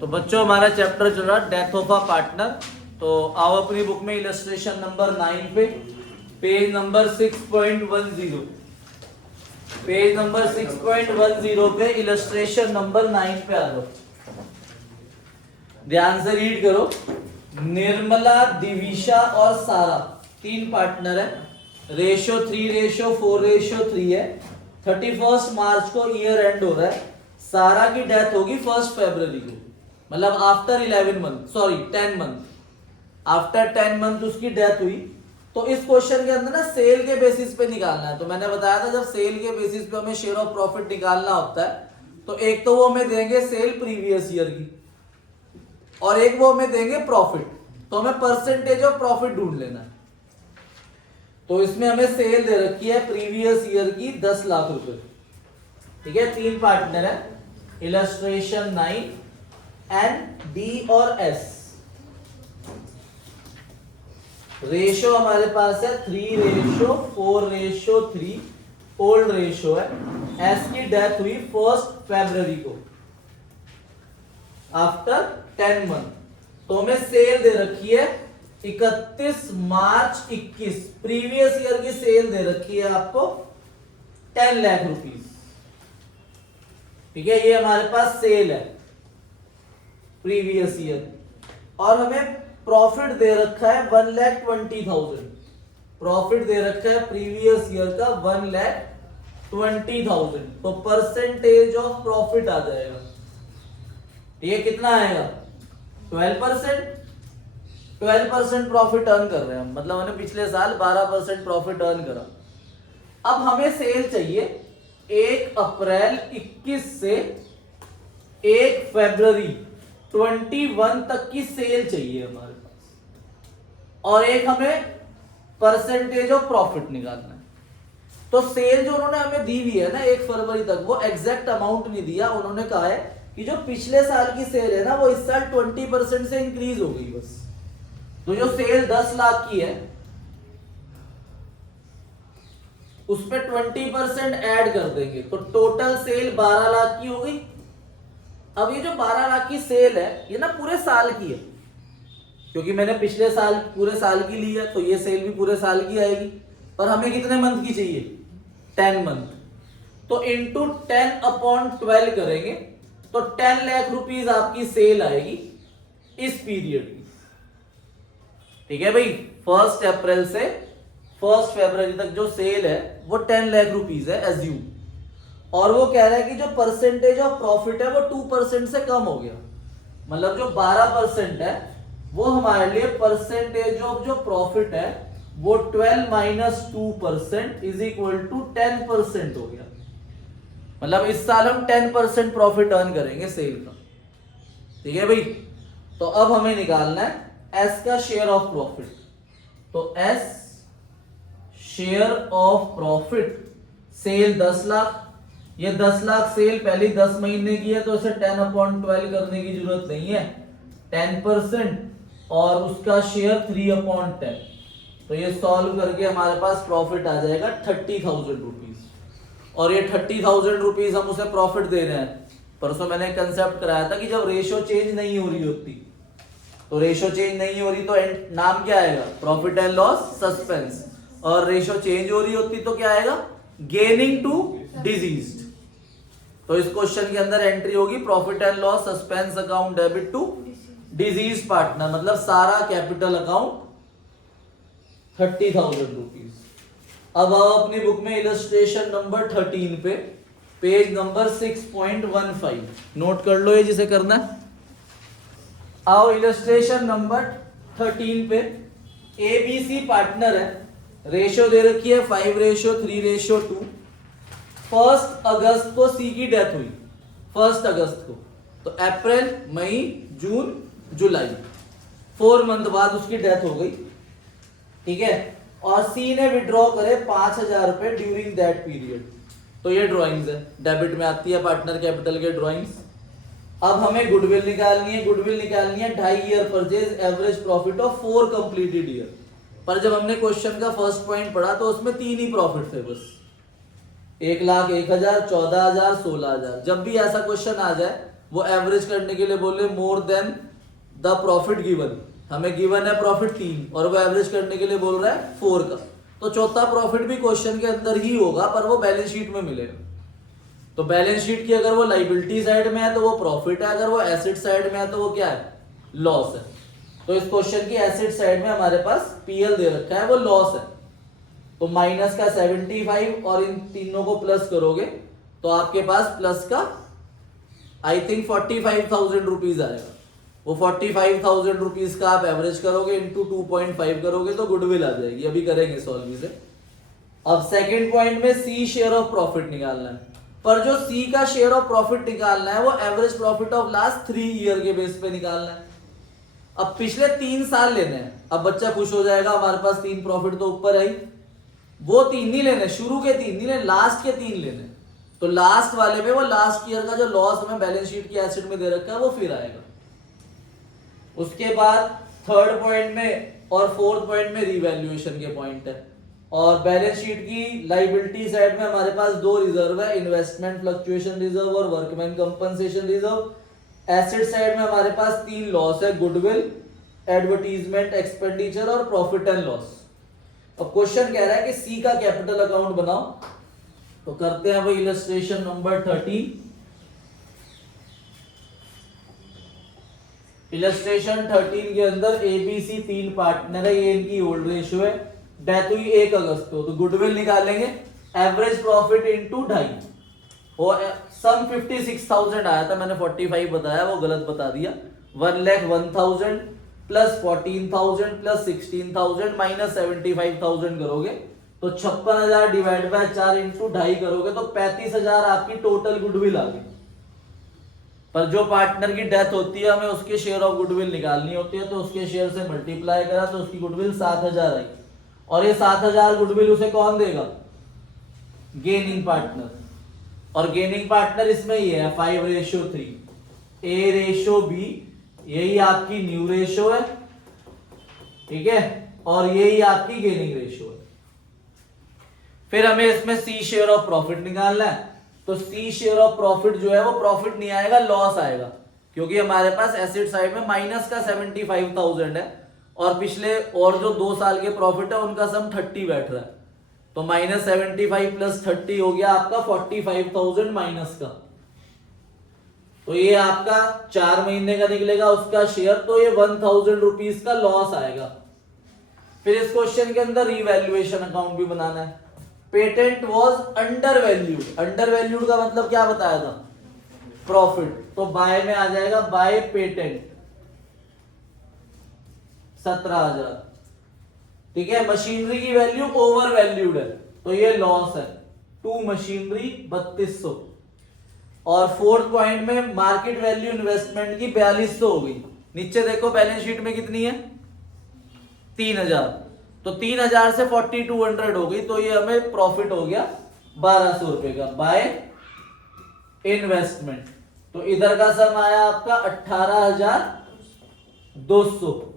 तो बच्चों हमारा चैप्टर चल रहा डेथ ऑफ अ पार्टनर। तो आओ अपनी बुक में इलस्ट्रेशन नंबर 9 पे पेज नंबर 6.10 पेज नंबर 6.10 पे इलस्ट्रेशन नंबर 9 पे आ जाओ। ध्यान से रीड करो। निर्मला, दिविशा और सारा तीन पार्टनर है। रेशो 3:4:3 है। 31 मार्च को ईयर एंड हो रहा है। सारा की डेथ होगी 1 फरवरी को, मतलब after 11 month, sorry 10 month, after 10 month उसकी डेथ हुई। तो इस क्वेश्चन के अंदर ना सेल के बेसिस पे निकालना है। तो मैंने बताया था जब सेल के बेसिस पे हमें शेयर ऑफ प्रॉफिट निकालना होता है तो एक तो वो हमें देंगे सेल प्रीवियस ईयर की और एक वो हमें देंगे प्रॉफिट। तो हमें परसेंटेज ऑफ प्रॉफिट ढूंढ लेना है। तो इसमें हमें सेल दे रखी है प्रीवियस ईयर की 10 लाख रुपए। ठीक है, तीन पार्टनर है, इलस्ट्रेशन 9, एन, डी और एस। रेशो हमारे पास है 3:4:3, ओल्ड रेशो है। एस की डेथ हुई 1 फरवरी को आफ्टर 10 मंथ। तो हमें सेल दे रखी है 31 मार्च 21। प्रीवियस ईयर की सेल दे रखी है आपको 10 लाख रुपीस। ठीक है, ये हमारे पास सेल है प्रीवियस ईयर। और हमें प्रॉफिट दे रखा है 1,20,000। प्रॉफिट दे रखा है प्रीवियस ईयर का 1,20,000। तो परसेंटेज ऑफ प्रॉफिट आ जाएगा। ये कितना आएगा? 12%। 12% प्रॉफिट अर्न कर रहे हैं हम, मतलब हमने पिछले साल 12% प्रॉफिट अर्न करा। अब हमें सेल चाहिए 1 अप्रैल 21 से 1 फरवरी 21 तक की सेल चाहिए हमारे पास, और एक हमें परसेंटेज ऑफ प्रॉफिट निकालना है। तो सेल जो उन्होंने हमें दी हुई है ना 1 फरवरी तक, वो एग्जैक्ट अमाउंट नहीं दिया। उन्होंने कहा है कि जो पिछले साल की सेल है ना वो इस साल 20% से इंक्रीज हो गई बस। तो जो सेल 10 लाख की है उस पे 20% ऐड कर देंगे तो टोटल सेल 12 लाख की हो गई। अब ये जो 12 लाख की सेल है ये ना पूरे साल की है, क्योंकि मैंने पिछले साल पूरे साल की ली है तो ये सेल भी पूरे साल की आएगी। पर हमें कितने मंथ की चाहिए? 10 मंथ। तो इंटू 10/12 करेंगे तो 10 लाख रुपीस आपकी सेल आएगी इस पीरियड की। ठीक है भाई, 1 अप्रैल से 1 फरवरी तक जो सेल है वो 10 लाख रुपीस है एज्यूम। और वो कह रहा है कि जो परसेंटेज ऑफ प्रॉफिट है वो 2% से कम हो गया, मतलब जो 12% है वो हमारे लिए परसेंटेज ऑफ जो प्रॉफिट है वो 12 - 2% इज इक्वल टू 10% हो गया। मतलब इस साल हम 10% प्रॉफिट अर्न करेंगे सेल का। ठीक है भाई, तो अब हमें निकालना है एस का शेयर ऑफ प्रॉफिट। तो S share of profit, sale 10 lakh, ये 10 लाख सेल पहले 10 महीने की है तो इसे 10/12 करने की जरूरत नहीं है, 10%, और उसका शेयर 3/10। तो ये सॉल्व करके हमारे पास प्रॉफिट आ जाएगा 30,000 रुपीज। और ये 30,000 रुपीज हम उसे प्रॉफिट दे रहे हैं। परसों मैंने कंसेप्ट कराया था कि जब रेशो चेंज नहीं हो रही होती, तो रेशो चेंज नहीं हो रही तो नाम क्या आएगा? Profit and loss suspense. और रेशो चेंज हो रही होती तो क्या आएगा? Gaining to deceased. तो इस क्वेश्चन के अंदर एंट्री होगी profit and loss suspense account debit to deceased partner, मतलब सारा कैपिटल अकाउंट 30,000 रुपीज। अब आओ अपनी बुक में इलस्ट्रेशन नंबर 13 पे पेज नंबर 6.15 नोट कर लो ये जिसे करना है। आओ इलस्ट्रेशन नंबर 13 पे एबीसी पार्टनर है। रेशो दे रखी है 5:3:2। 1 अगस्त को सी की डेथ हुई, 1 अगस्त को। तो अप्रैल, मई, जून, जुलाई, 4 मंथ बाद उसकी डेथ हो गई। ठीक है, और सी ने विड्रॉ करे 5,000 रुपए ड्यूरिंग दैट पीरियड। तो ये ड्रॉइंग्स है, डेबिट में आती है पार्टनर कैपिटल के ड्रॉइंग्स। अब हमें गुडविल निकालनी है। गुडविल निकालनी है 2.5 year purchase, average profit of 4 completed year. पर जब हमने क्वेश्चन का फर्स्ट पॉइंट पढ़ा तो उसमें 3 ही प्रॉफिट थे बस, 1,01,000, 14,000, 16,000। जब भी ऐसा क्वेश्चन आ जाए वो एवरेज करने के लिए बोले more than the profit given, हमें गिवन है प्रॉफिट 3 और वो एवरेज करने के लिए बोल रहा है 4 का, तो चौथा प्रॉफिट भी क्वेश्चन के अंदर ही होगा पर वो बैलेंस शीट में मिलेगा। तो बैलेंस शीट की अगर वो लाइबिलिटी साइड में है तो वो प्रॉफिट है, अगर वो एसेट साइड में है तो वो क्या है, लॉस है। तो इस क्वेश्चन की एसेट साइड में हमारे पास पीएल दे रखा है, वो लॉस है। तो माइनस का 75 और इन तीनों को प्लस करोगे तो आपके पास प्लस का आई थिंक 45,000 रुपीज आएगा। वो 45,000 रुपीज का आप एवरेज करोगे इंटू 2.5 करोगे तो गुडविल आ जाएगी। अभी करेंगे सॉल्व इसे। अब सेकंड पॉइंट में सी शेयर ऑफ प्रॉफिट निकालना है, पर जो सी का शेयर ऑफ प्रॉफिट निकालना है वो average profit of last 3 year के बेस पे निकालना है। अब पिछले 3 साल लेने हैं। अब बच्चा खुश हो जाएगा, हमारे पास 3 प्रॉफिट तो ऊपर आई, वो 3 नहीं लेने, शुरू के 3 नहीं लेने, लास्ट के 3 लेने। तो लास्ट वाले में वो लास्ट ईयर का जो लॉस हमें बैलेंस शीट की एसेट में दे रखा है वो फिर आएगा। उसके बाद थर्ड पॉइंट में और फोर्थ पॉइंट में रिवैल्यूएशन के पॉइंट है। और बैलेंस शीट की लाइबिलिटी साइड में हमारे पास 2 रिजर्व है, इन्वेस्टमेंट फ्लक्चुएशन रिजर्व और workman compensation reserve. Asset side में हमारे पास 3 लॉस है, गुडविल, एडवर्टीजमेंट एक्सपेंडिचर और प्रॉफिट एंड लॉस। अब क्वेश्चन कह रहा है कि सी का कैपिटल अकाउंट बनाओ, तो करते हैं वो इलस्ट्रेशन नंबर 13। इलस्ट्रेशन 13 के अंदर एबीसी 3 पार्टनर है, ये इनकी ओल्ड रेशियो है, डेथ हुई 1 अगस्त को, तो गुडविल निकालेंगे, एवरेज प्रॉफिट इनटू 2.5 और सम 56,000 आया था, मैंने 45 बताया, वो गलत बता दिया। 1,01,000 प्लस 14,000 प्लस 16,000 माइनस 75,000 करोगे तो 56,000 डिवाइड बाय 4 इंटू 2.5 करोगे तो 35,000 आपकी टोटल गुडविल आ गई। पर जो पार्टनर की डेथ होती है हमें उसके शेयर ऑफ गुडविल निकालनी होती है, तो उसके शेयर से मल्टीप्लाई करा तो उसकी गुडविल 7,000 आई। और ये 7,000 गुडविल उसे कौन देगा, गेनिंग पार्टनर। और गेनिंग पार्टनर इसमें ही है 5:3, A:B, यही आपकी न्यू रेशियो है, ठीक है, और यही आपकी गेनिंग रेशियो है। फिर हमें इसमें सी शेयर ऑफ प्रॉफिट निकालना है, तो सी शेयर ऑफ प्रॉफिट जो है वो प्रॉफिट नहीं आएगा, लॉस आएगा, क्योंकि हमारे पास एसेट साइड में माइनस का 75,000 है और पिछले और जो 2 साल के प्रॉफिट है उनका सम 30 बैठ रहा है, तो माइनस 75 प्लस 30 हो गया आपका 45,000 माइनस का। तो ये आपका 4 महीने का निकलेगा उसका शेयर, तो ये 1,000 रुपीज का लॉस आएगा। फिर इस क्वेश्चन के अंदर रिवैल्यूएशन अकाउंट भी बनाना है। Patent was under valued, under valued का मतलब क्या बताया था, प्रॉफिट, तो बाय में आ जाएगा बाय पेटेंट 17,000, ठीक है। मशीनरी की वैल्यू ओवर वैल्यूड है तो ये लॉस है, 2 मशीनरी 3200। और फोर्थ पॉइंट में मार्केट वैल्यू इन्वेस्टमेंट की 4200 हो गई। नीचे देखो बैलेंस शीट में कितनी है, 3,000, तो 3,000 से 4,200 हो गई, तो ये हमें प्रॉफिट हो गया 1,200 रुपए का बाय इन्वेस्टमेंट। तो इधर का सम आया आपका 18,200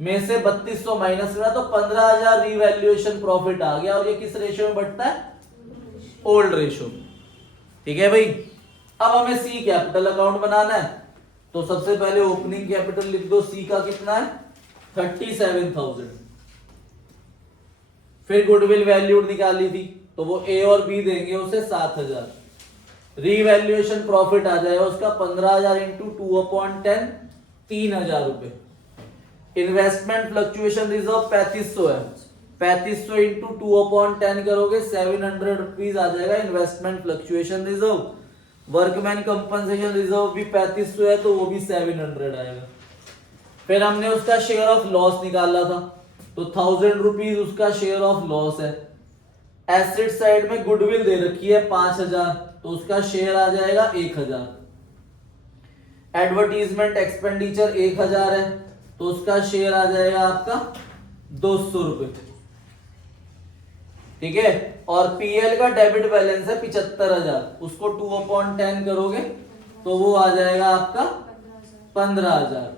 में से 3200 माइनस करा तो 15,000 रिवैल्यूएशन प्रॉफिट आ गया, और ये किस रेशियो में बढ़ता है, ओल्ड रेशियो, ठीक है भाई। अब हमें सी कैपिटल अकाउंट बनाना है, तो सबसे पहले ओपनिंग कैपिटल लिख दो, सी का कितना है 37,000। फिर गुडविल वैल्यूड निकाली थी तो वो ए और बी देंगे उसे 7,000। रीवैल्यूएशन प्रॉफिट आ जाएगा उसका 15,000 इंटू 2/10, 3,000 रुपए। इन्वेस्टमेंट फ्लक्चुएशन रिजर्व 3500 है, 3500 इंटू 2/10 करोगे 700 रुपीज आ जाएगा investment fluctuation reserve. Workman compensation reserve भी 3500 है तो वो भी 700 आएगा। फिर हमने उसका शेयर ऑफ लॉस निकाला था, तो 1,000 रुपीज उसका शेयर ऑफ लॉस है। एसेट साइड में गुडविल दे रखी है 5,000, तो उसका शेयर आ जाएगा 1,000। एडवर्टीजमेंट एक्सपेंडिचर 1,000 है तो उसका शेयर आ जाएगा आपका 200 रुपए, ठीक है। और पीएल का डेबिट बैलेंस है 75,000, उसको 2/10 करोगे तो वो आ जाएगा आपका 15,000,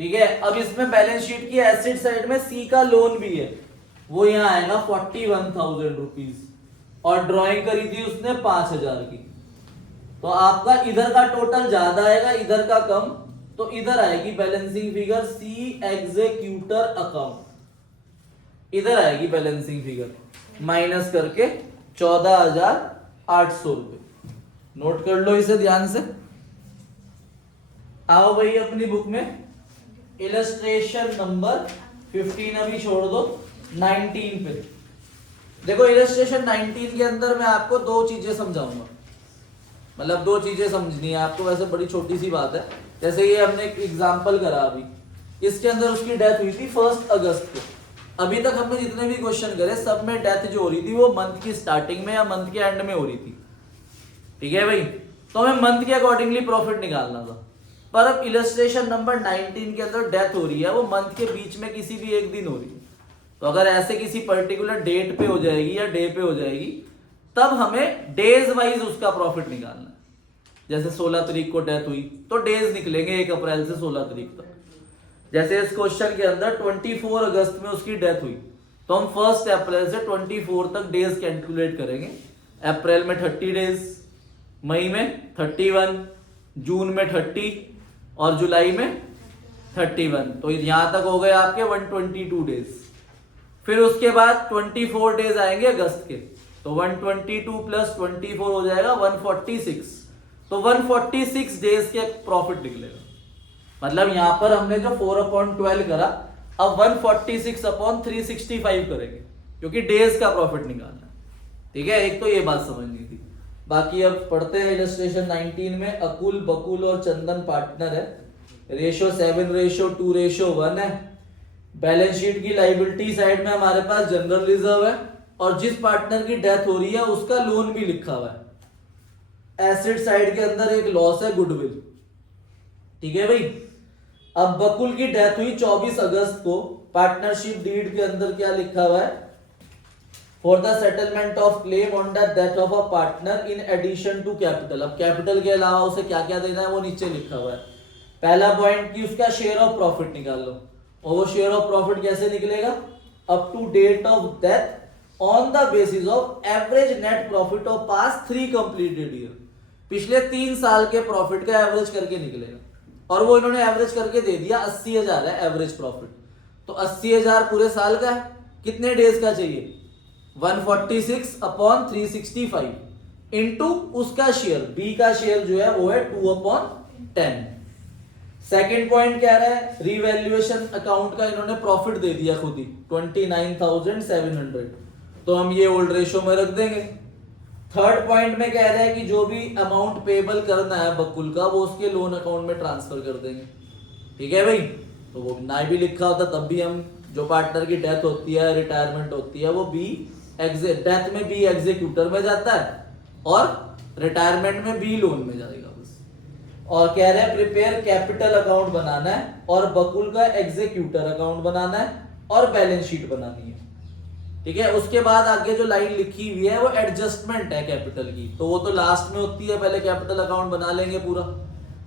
ठीक है। अब इसमें बैलेंस शीट की एसेट साइड में सी का लोन भी है, वो यहां आएगा 41,000 रुपीज, और ड्रॉइंग करी थी उसने 5,000 की। तो आपका इधर का टोटल ज्यादा आएगा, इधर का कम, तो इधर आएगी बैलेंसिंग फिगर सी एग्जीक्यूटर अकाउंट, इधर आएगी बैलेंसिंग फिगर माइनस करके 14,800 रुपए। नोट कर लो इसे ध्यान से। आओ भाई अपनी बुक में इलस्ट्रेशन नंबर 15 अभी छोड़ दो, 19 पे देखो। इलस्ट्रेशन 19 के अंदर मैं आपको दो चीजें समझाऊंगा, मतलब दो चीजें समझनी है आपको, वैसे बड़ी छोटी सी बात है। जैसे ये हमने एक एग्जांपल करा अभी, इसके अंदर उसकी डेथ हुई थी 1 अगस्त को। अभी तक हमने जितने भी क्वेश्चन करे सब में डेथ जो हो रही थी वो मंथ की स्टार्टिंग में या मंथ के एंड में हो रही थी, ठीक है भाई। तो हमें मंथ के अकॉर्डिंगली प्रॉफिट निकालना था, पर अब इलस्ट्रेशन नंबर 19 के अंदर डेथ हो रही है वो मंथ के बीच में किसी भी एक दिन हो रही है। तो अगर ऐसे किसी पर्टिकुलर डेट पे हो जाएगी या डे पे हो जाएगी, तब हमें डेज वाइज उसका प्रॉफिट निकालना है। जैसे 16 तारीख को डेथ हुई तो डेज निकलेंगे 1 अप्रैल से 16 तारीख तक। जैसे इस क्वेश्चन के अंदर 24 अगस्त में उसकी डेथ हुई, तो हम 1 अप्रैल से 24 तक डेज कैलकुलेट करेंगे। अप्रैल में 30 डेज, मई में 31, जून में 30 और जुलाई में 31। तो यहां तक हो गए आपके 122 डेज। फिर उसके बाद 24 डेज आएंगे अगस्त के, तो 122 प्लस 24 हो जाएगा 146। तो 146 डेज के प्रॉफिट निकलेगा। मतलब यहां पर हमने जो 4/12 करा, अब 146/365 करेंगे, क्योंकि डेज का प्रॉफिट निकालना है, ठीक है। एक तो ये बात समझनी थी। बाकी अब पढ़ते हैं इलस्ट्रेशन 19 में। अकुल, बकुल और चंदन पार्टनर है, रेशो 7:2:1 है। बैलेंस शीट की लाइबिलिटी साइड में हमारे पास जनरल रिजर्व है, और जिस पार्टनर की डेथ हो रही है उसका लोन भी लिखा हुआ है। एसेट साइड के अंदर एक लॉस है गुडविल, ठीक है भाई। अब बकुल की डेथ हुई 24 अगस्त को, पार्टनरशिप डीड के अंदर क्या लिखा हुआ है, for the settlement of claim on the death of a partner in addition to capital. अब कैपिटल के अलावा उसे क्या क्या देना है वो नीचे लिखा हुआ है। पहला पॉइंट कि उसका शेयर ऑफ प्रॉफिट निकाल लो, और वो शेयर ऑफ प्रॉफिट कैसे निकलेगा, up to date of death on the basis of average net profit of past 3 completed year. पिछले 3 साल के प्रॉफिट का एवरेज करके निकलेगा, और वो इन्होंने एवरेज करके दे दिया 80,000 है एवरेज प्रॉफिट। तो 80,000 पूरे साल का है, कितने डेज का चाहिए, 146/365 इंटू उसका शेयर, बी का शेयर जो है वो है 2/10। सेकेंड पॉइंट कह रहा है रिवैल्यूएशन अकाउंट का इन्होंने प्रॉफिट दे दिया खुद ही 29,700, तो हम ये ओल्ड रेशो में रख देंगे। थर्ड पॉइंट में कह रहा है कि जो भी अमाउंट पेबल करना है बकुल का वो उसके लोन अकाउंट में ट्रांसफर कर देंगे, ठीक है भाई। तो वो ना भी लिखा होता तब भी हम, जो पार्टनर की डेथ होती है, रिटायरमेंट होती है, वो डेथ में बी एग्जीक्यूटर में जाता है और रिटायरमेंट में बी लोन में जाएगा बस। और कह रहे हैं प्रिपेयर कैपिटल अकाउंट बनाना है, और बकुल का एग्जीक्यूटर अकाउंट बनाना है, और बैलेंस शीट बनानी है, ठीक है। उसके बाद आगे जो लाइन लिखी हुई है वो एडजस्टमेंट है कैपिटल की, तो वो तो लास्ट में होती है, पहले कैपिटल अकाउंट बना लेंगे पूरा।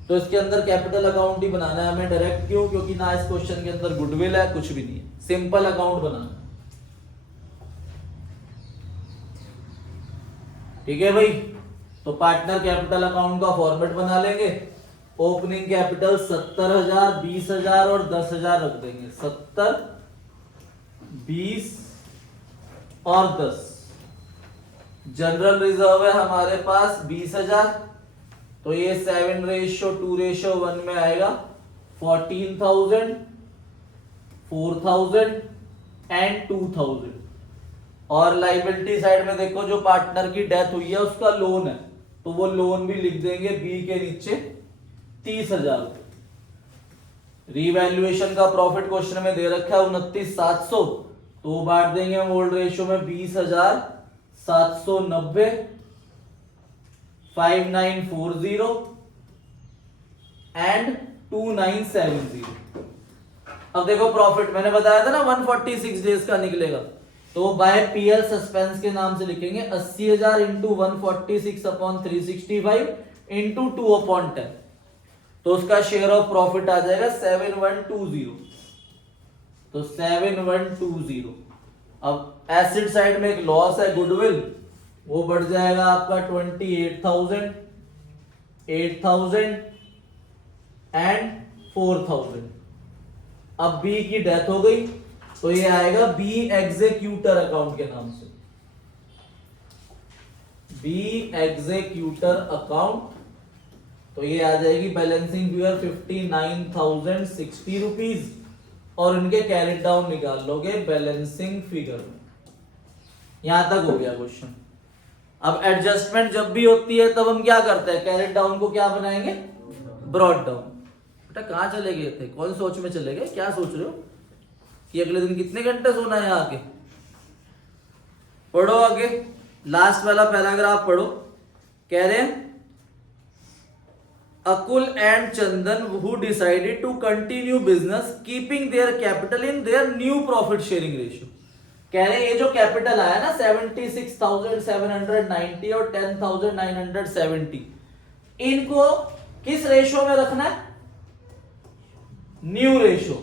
तो इसके अंदर कैपिटल अकाउंट ही बनाना है हमें डायरेक्ट, क्यों, क्योंकि ना इस क्वेश्चन के अंदर गुडविल है, कुछ भी नहीं है, सिंपल अकाउंट बनाना, ठीक है भाई। तो पार्टनर कैपिटल अकाउंट का फॉर्मेट बना लेंगे। ओपनिंग कैपिटल 70,000, 20,000 और 10,000 रख देंगे, 70, 20 और 10। जनरल रिजर्व है हमारे पास 20,000, तो ये 7:2:1 में आएगा 14,000, 4,000 एंड 2,000। और लाइबिलिटी साइड में देखो जो पार्टनर की डेथ हुई है उसका लोन है, तो वो लोन भी लिख देंगे बी के नीचे 30,000। रीवैल्यूएशन का प्रॉफिट क्वेश्चन में दे रखा है 29,700, तो बांट देंगे हम ओल्ड रेशियो में 20,790, 5940 एंड 2970। अब देखो प्रॉफिट मैंने बताया था ना 146 डेज का निकलेगा, तो बाय पीएल सस्पेंस के नाम से लिखेंगे 80,000 इंटू 146/365 इंटू 2/10, तो उसका शेयर ऑफ प्रॉफिट आ जाएगा 7120। तो 7120। अब एसिड साइड में एक लॉस है गुडविल, वो बढ़ जाएगा आपका 28,000, 8,000 एंड 4,000। अब बी की डेथ हो गई तो ये आएगा बी एग्जीक्यूटर अकाउंट के नाम से, बी एग्जीक्यूटर अकाउंट। तो ये आ जाएगी बैलेंसिंग फिगर 59,060 रुपीज और इनके कैरेट डाउन निकाल लोगे बैलेंसिंग फिगर में। यहां तक हो गया क्वेश्चन। अब एडजस्टमेंट जब भी होती है तब हम क्या करते हैं, कैरेट डाउन को क्या बनाएंगे, ब्रॉट डाउन। बेटा कहां चले गए थे, कौन सोच में चले गए, क्या सोच रहे हो कि अगले दिन कितने घंटे सोना है आके। पढ़ो आगे, लास्ट वाला पैराग्राफ पढ़ो। कह रहे हैं Akul and Chandan who decided to continue business keeping their capital in their new profit sharing ratio. कह रहे हैं ये जो कैपिटल आया ना 76,790 और 10,970, इनको किस रेशो में रखना है, न्यू रेशो,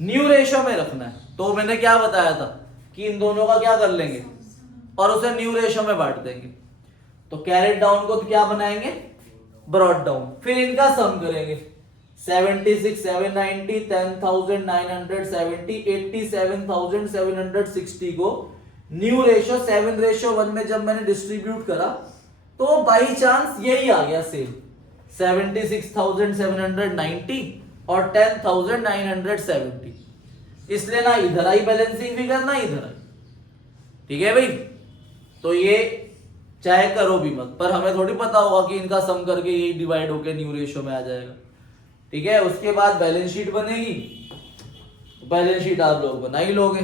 न्यू रेशो में रखना है। तो मैंने क्या बताया था कि इन दोनों का क्या कर लेंगे और उसे न्यू रेशो में बांट देंगे। तो कैरेट डाउन को तो क्या बनाएंगे, ब्रॉट डाउन। फिर इनका सम करेंगे 76,790, 10,970, 87,760 को न्यू रेशो 7:1 में जब मैंने डिस्ट्रीब्यूट करा तो बाई चांस यही आ गया सेम 76,790 और 10,970। इसलिए ना इधर आई बैलेंसिंग फिगर ना इधर आई। ठीक है भाई, तो ये चाहे करो भी मत, पर हमें थोड़ी पता होगा कि इनका सम करके यही डिवाइड होके न्यू रेशियो में आ जाएगा। ठीक है, उसके बाद बैलेंस शीट बनेगी, बैलेंस शीट आप लोग बना ही लोगे।